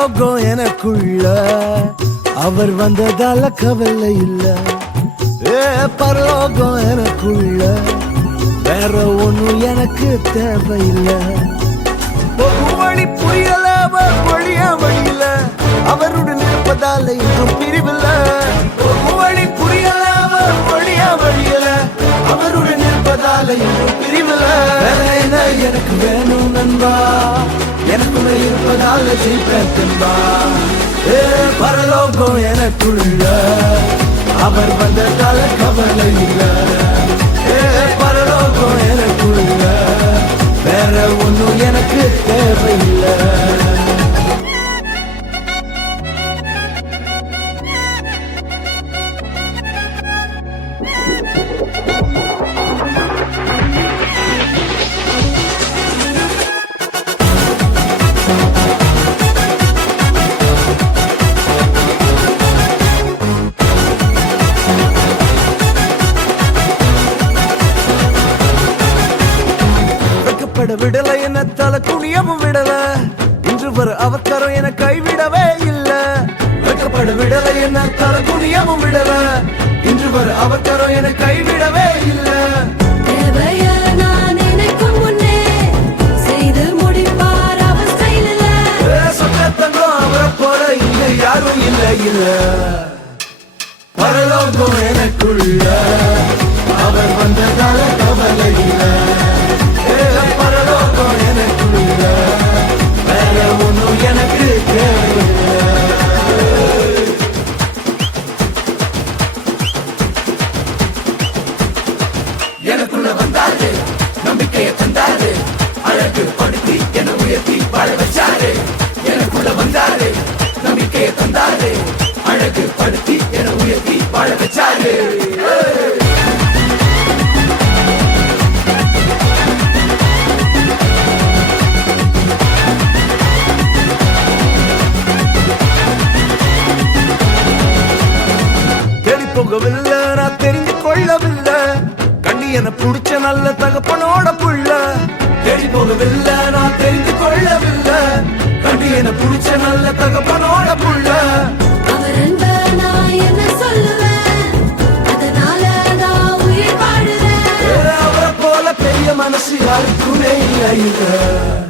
யோகம் எனக்குள்ள. அவர் வந்ததால கவலை இல்ல. ஏ பரலோகம் எனக்குள்ள. வேற ஒண்ணும் எனக்கு தேவையில்லை. ஒரு வழி புரியல வழியா வழியில. அவருடன் இருப்பதால இன்னும் பிரிவில்ல. வழி புரியல வழியா வழியில. அவருடன் இருப்பதால இன்னும் பிரிவில்ல. என்ன எனக்கு வேணும் நண்பா? இருப்பதால ஜெயிப்பேன் ஏ பரலோகம் எனக்குள்ள அவர் வந்ததால கவலை இல்ல. ஏ பரலோகம் எனக்குள்ள வெக்கப்பட விடல என்ன தலை குனியவும் விடல. இன்று வர அவக்கரம் என கைவிடவே இல்ல. வெக்கப்பட விடல என்ன தலை குனியவும் விடல. இன்று வர அவக்கரம் என கைவிடவே இல்ல. யாரும் இல்ல இல்ல. பரலோகம் எனக்குள்ள அவர் வந்ததால போகவில்லை நான் தெரிஞ்சு கொள்ளவில்லை கண்ணி என புடிச்ச நல்ல தகப்பனோட புள்ள. தேடி போகவில்லை நான் தெரிந்து கொள்ளவில்லை கண்ணி என புடிச்ச நல்ல தகப்பனோட புள்ள. Nasıl Canı siler Kureyley'de